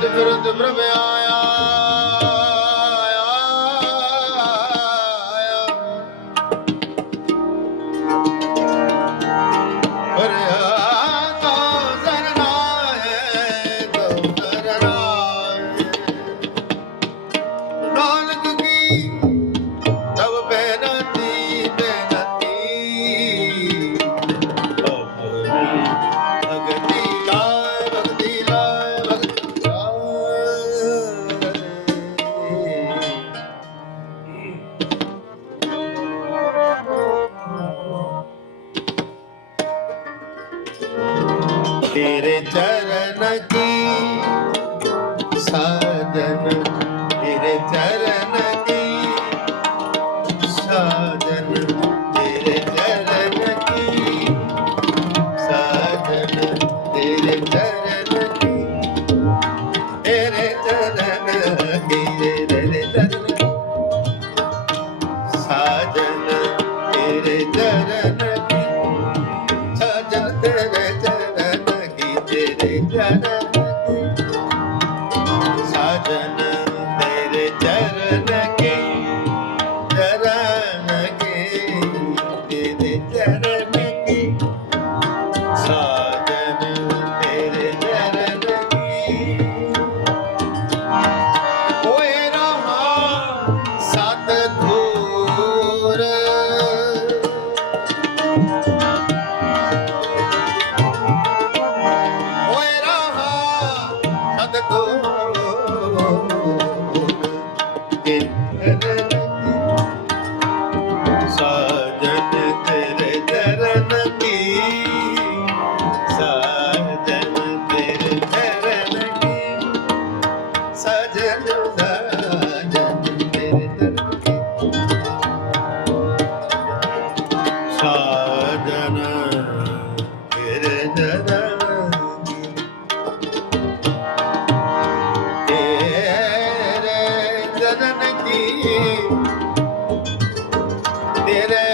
Different, different, different, चल did it.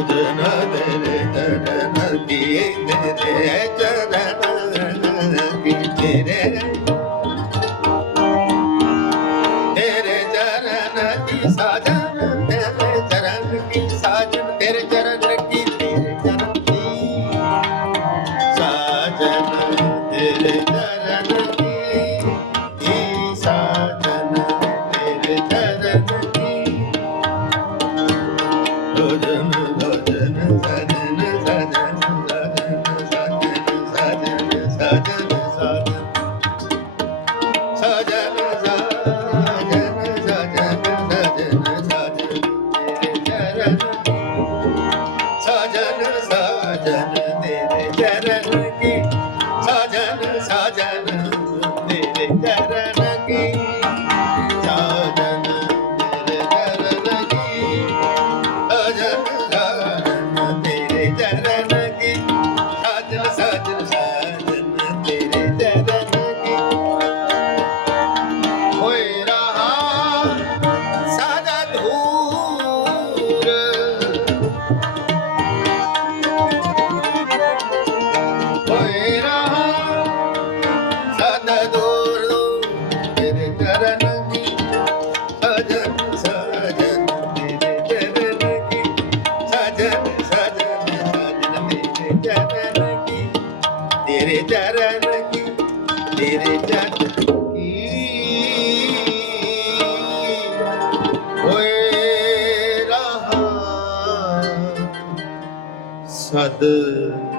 ਜਨ ਦੇ ਤਨ ਨਰਕੀ ਦੇ ਚਰਨ? i don't know. the